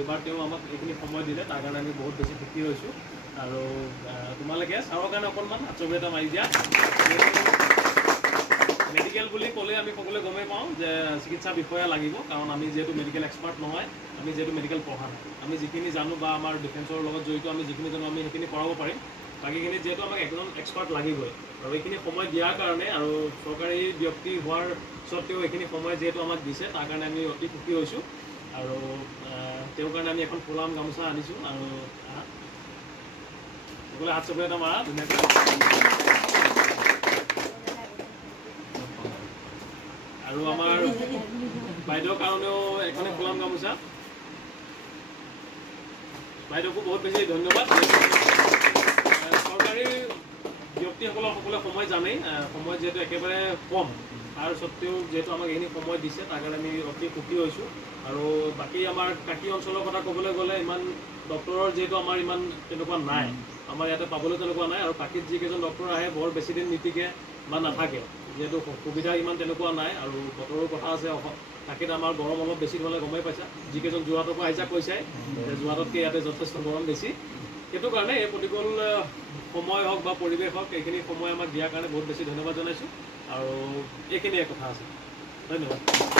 এইবাৰ তেওঁ আমাক এইখিনি সময় দিলে তাৰ কাৰণে আমি বহুত বেছি সুখী হৈছোঁ আৰু তোমালোকে চাৰৰ কাৰণে অকণমান আচৰিত এটা মাৰি দিয়া মেডিকেল বুলি ক'লে আমি সকলোৱে গমেই পাওঁ যে চিকিৎসা বিষয়া লাগিব কাৰণ আমি যিহেতু মেডিকেল এক্সপাৰ্ট নহয় আমি যিহেতু মেডিকেল পঢ়া নাই আমি যিখিনি জানো বা আমাৰ ডিফেন্সৰ লগত জড়িত আমি যিখিনি জানো আমি সেইখিনি কৰাব পাৰিম বাকীখিনি যিহেতু আমাক একজন এক্সপাৰ্ট লাগিবই আৰু এইখিনি সময় দিয়াৰ কাৰণে আৰু চৰকাৰী ব্যক্তি হোৱাৰ স্বত্তেও এইখিনি সময় যিহেতু আমাক দিছে তাৰ কাৰণে আমি অতি সুখী হৈছোঁ আৰু তেওঁৰ কাৰণে আমি এখন ফুলাম গামোচা আনিছোঁ আৰু সকলোৱে হাত চকুৰে এটা মাৰা ধুনীয়াকৈ আৰু আমাৰ বাইদেউৰ কাৰণেও এখনে ফুলাম গামোচা বাইদেউকো বহুত বেছি ধন্যবাদ চৰকাৰী ব্যক্তিসকলৰ সকলোৱে সময় জানেই সময় যিহেতু একেবাৰে কম তাৰ স্বত্তেও যিহেতু আমাক এইখিনি সময় দিছে তাৰ কাৰণে আমি অতি সুখী হৈছোঁ আৰু বাকী আমাৰ কাকি অঞ্চলৰ কথা ক'বলৈ গ'লে ইমান ডক্টৰৰ যিহেতু আমাৰ ইমান তেনেকুৱা নাই আমাৰ ইয়াতে পাবলৈ তেনেকুৱা নাই আৰু কাকিত যিকেইজন ডক্টৰ আহে বৰ বেছি দিন নীতিকে বা নাথাকে যিহেতু সুবিধা ইমান তেনেকুৱা নাই আৰু বতৰৰ কথা আছে কাকিত আমাৰ গৰম অলপ বেছি হ'লে গমেই পাইছা যিকেইজন যোৰহাটৰ পৰা আহিছা কৈছাই যোৰহাটতকৈ ইয়াতে যথেষ্ট গৰম বেছি সেইটো কাৰণে এই প্ৰতিকূল সময় হওক বা পৰিৱেশ হওক এইখিনি সময় আমাক দিয়াৰ কাৰণে বহুত বেছি ধন্যবাদ জনাইছোঁ আৰু এইখিনিয়ে কথা আছে ধন্যবাদ